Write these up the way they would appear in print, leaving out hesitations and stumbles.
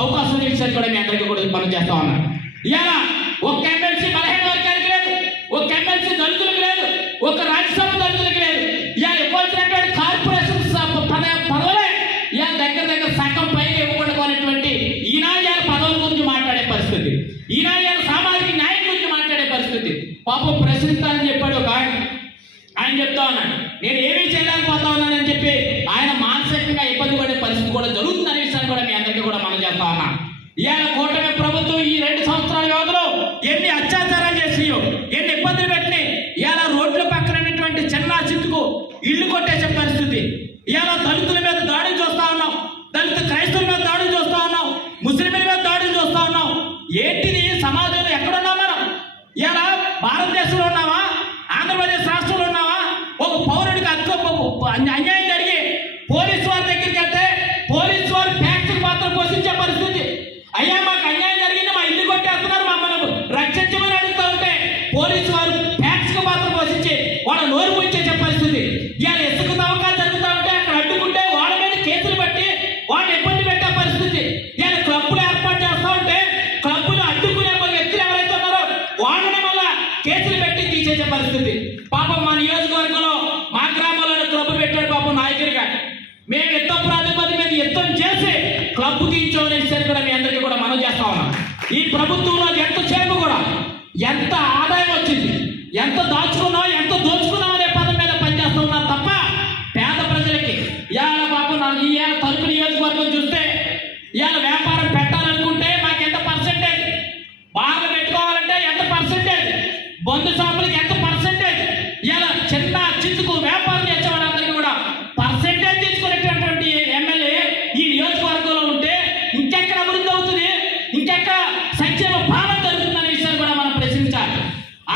అవకాశం ఇచ్చారు కూడా మీ అందరికీ కూడా మనం చేస్తా ఉన్నాం. ఇవాళ ఒక్క ఎమ్మెల్సీ 15 వర్గానికి లేదు, ఒక్క ఎమ్మెల్సీ దళితులకు లేదు, ఒక రాజ్యసభ దళితులకు లేదు. ఇవాళ ఇవ్వాల్సినటువంటి కార్పొరేషన్ పదవులే ఇవాళ దగ్గర సగం పైగా ఇవ్వకూడదనేటువంటి ఈనాడు పదవుల గురించి మాట్లాడే పరిస్థితి, ఈనాడు సామాజిక న్యాయం గురించి మాట్లాడే పరిస్థితి. పాపం ప్రశ్నిస్తానని చెప్పాడు ఒక ఆయన చెప్తా ఉన్నాడు, నేను ఏమీ చేయలేకపోతా ఉన్నానని చెప్పి ఆయన మానసికంగా ఇబ్బంది పడే పరిస్థితి కూడా జరుగుతుందనే విషయాన్ని కూడా మీ అందరికీ కూడా మనం చేస్తా ఉన్నాం. ఇవాళ కూటమి ప్రభుత్వం ఈ 2 సంవత్సరాల వ్యవధిలో ఎన్ని అత్యాచారాలు చేసినాయో, ఎన్ని ఇబ్బందులు పెట్టినాయి. ఇవాళ రోడ్ల పక్కన చిన్న చిత్తుకు ఇల్లు కొట్టేసే పరిస్థితి. ఇవాళ దళితుల మీద దాడులు చూస్తా ఉన్నాం, దళిత క్రైస్తవుల మీద దాడులు చూస్తా ఉన్నాం, ముస్లింల మీద దాడులు చూస్తా ఉన్నాం. ఏంటిది? సమాజంలో ఎక్కడున్నాం మనం? ఇవాళ భారతదేశంలో ఉన్నావా, ఆంధ్రప్రదేశ్ రాష్ట్రంలో ఉన్నావా? ఒక పౌరుడికి అన్యాయం జరిగి పోలీసు వారి దగ్గరికి వెళ్తే పోలీసు వారు ఫ్యాక్టరీ పాత్ర పోషించే పరిస్థితి. అయ్యా మాకు అన్యాయం జరిగింది, మా ఇల్లు కొట్టేస్తున్నారు, మమ్మల్ని రక్షించమని అడుగుతూ ఉంటే పోలీసు వారు ఫ్యాక్టరీ పాత్ర పోషించి వాళ్ళ నోరు ముయించే పరిస్థితి. ఇవాళ ఇసుక తవ్వకాలు జరుగుతూ ఉంటే అక్కడ అడ్డుకుంటే వాళ్ళ మీద కేసులు పెట్టి వాళ్ళని ఇబ్బంది పెట్టే పరిస్థితి. ఇవాళ క్లబ్బులు ఏర్పాటు చేస్తూ ఉంటే క్లబ్బులు అడ్డుకునే వ్యక్తులు ఎవరైతే ఉన్నారో వాళ్ళని మళ్ళా కేసులు పెట్టి తీసేసే పరిస్థితి. పాపం మా నియోజకవర్గంలో మా గ్రామంలో క్లబ్ పెట్టాడు పాపం నాయకుడిగా. మేము యుద్ధం ప్రాతిపదిక మీద యుద్ధం చేసి క్లబ్ తీయించామనే విషయాన్ని కూడా మీ అందరికీ కూడా మనం చేస్తా ఉన్నాం. ఈ ప్రభుత్వంలో ఎంతసేపు కూడా ఎంత ఆదాయం వచ్చింది, ఎంత దాచుకున్నాం, ఎంత దోచుకున్నాం అనే పదం మీద పనిచేస్తూ ఉన్నారు తప్ప పేద ప్రజలకి ఇవాళ పాపం ఇవాళ తలుపు నియోజకవర్గం చూస్తే ఇవాళ వ్యాపారం పెట్టాలనుకుంటే మాకు ఎంత పర్సెంటేజ్, బాగా పెట్టుకోవాలంటే ఎంత పర్సెంటేజ్, బంధు షాపులకి ఎంత పర్సెంటేజ్, ఇవాళ చిన్న చిత్తుకు వ్యాపారం చేసే వాళ్ళందరికీ కూడా పర్సెంటేజ్ తీసుకునేటటువంటి ఎమ్మెల్యే ఈ నియోజకవర్గంలో ఉంటే ఇంకెక్కడ అభివృద్ధి అవుతుంది, ఇంకెక్కడ సంక్షేమ పాలన జరుగుతుందనే విషయాన్ని కూడా మనం ప్రశ్నించాలి.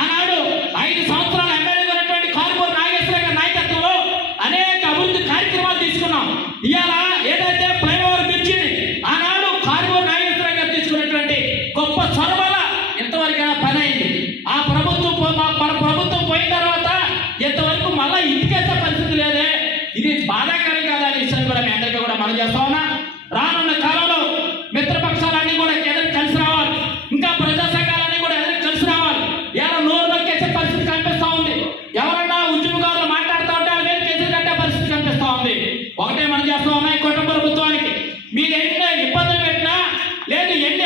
ఆనాడు 5 సంవత్సరాలు ఎమ్మెల్యేగా ఉన్నటువంటి కారుమూరి నాగేశ్వరరావు గారి నాయకత్వంలో అనేక అభివృద్ధి కార్యక్రమాలు తీసుకున్నాం. ఇవాళ ఏదైతే ఫ్లైఓవర్ బ్రిడ్జిని ఆనాడు కారుమూరి నాగేశ్వరరావు గారు తీసుకున్నటువంటి గొప్ప చొరవ వల్ల ఎంతవరకైనా పని అయింది. ఆ ప్రభుత్వం మన ప్రభుత్వం పోయిన తర్వాత ఎంతవరకు మళ్ళీ ఇంటికేసే పరిస్థితి లేదే. ఇది బాధాకరం కాదా అనే విషయాన్ని కూడా మీ అందరికీ కూడా మనం చేస్తా ఉన్నా. రానున్న కాలంలో మిత్రపక్షాలన్నీ కూడా ఎదురు కలిసి రావాలి, ఇంకా ప్రజా సంఘాలన్నీ కూడా ఎదురు కలిసి రావాలి. ఎలా నోరు నొక్కేసే పరిస్థితి కనిపిస్తా ఉంది. ఎవరన్నా ఉద్యమకారులు మాట్లాడుతూ ఉంటే వాళ్ళ మీద కేసులు కట్టే పరిస్థితి కనిపిస్తా ఉంది. ఒకటే మనం చేస్తా ఉన్నాయి, కుటుంబ ప్రభుత్వానికి మీరు ఎన్ని ఇబ్బందులు పెట్టినా లేదు, ఎన్ని